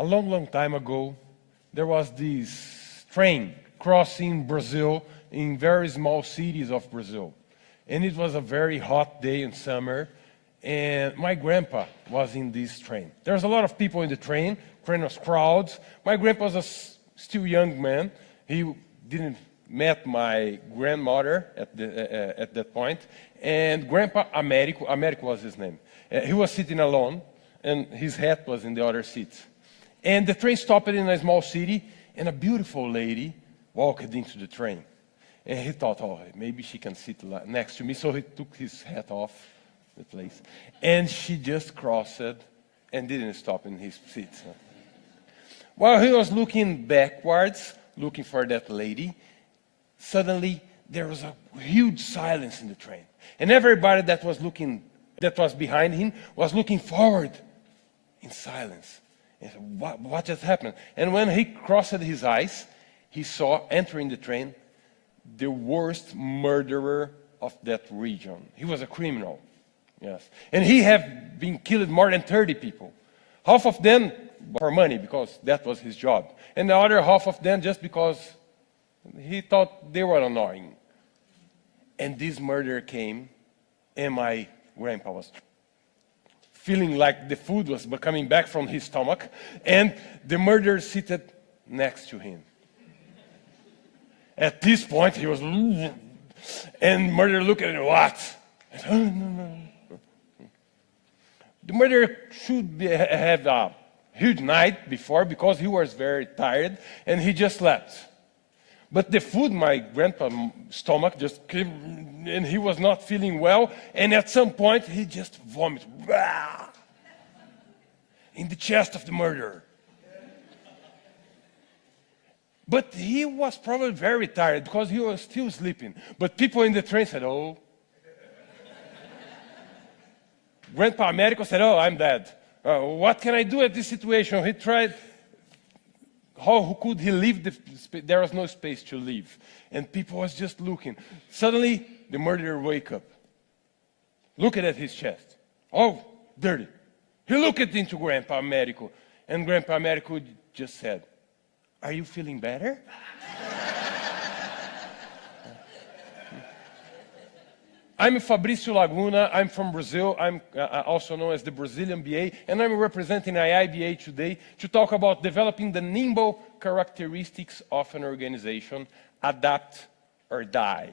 A long, long time ago, there was this train crossing Brazil in very small cities of Brazil. And it was a very hot day in summer, and my grandpa was in this train. There was a lot of people in the train was crowds. My grandpa was a still young man. He didn't met my grandmother at that point, and Grandpa Americo was his name. He was sitting alone, and his hat was in the other seat. And the train stopped in a small city, and a beautiful lady walked into the train. And he thought, oh, maybe she can sit next to me. So he took his hat off the place. And she just crossed and didn't stop in his seat. While he was looking backwards, looking for that lady, suddenly there was a huge silence in the train. And everybody that was behind him was looking forward in silence. And said, what just happened? And when he crossed his eyes, he saw entering the train the worst murderer of that region. He was a criminal, yes. And he had been killed more than 30 people. Half of them for money, because that was his job. And the other half of them just because he thought they were annoying. And this murder came, and my grandpa was feeling like the food was coming back from his stomach, and the murderer seated next to him. At this point, he was, and murderer looked at him, what? The murderer should have a huge night before because he was very tired, and he just slept. But the food, my grandpa's stomach just came, and he was not feeling well, and at some point, he just vomited in the chest of the murderer. But he was probably very tired because he was still sleeping. But people in the train said, oh. Grandpa Americo said, oh, I'm dead. What can I do at this situation? He tried, how could he leave? There was no space to leave. And people was just looking. Suddenly, the murderer wake up. Looking at his chest. Oh, dirty. He looked into Grandpa Americo. And Grandpa Americo just said, are you feeling better? I'm Fabrício Laguna. I'm from Brazil. I'm also known as the Brazilian BA, and I'm representing IIBA today to talk about developing the Nimble characteristics of an organization, adapt or die.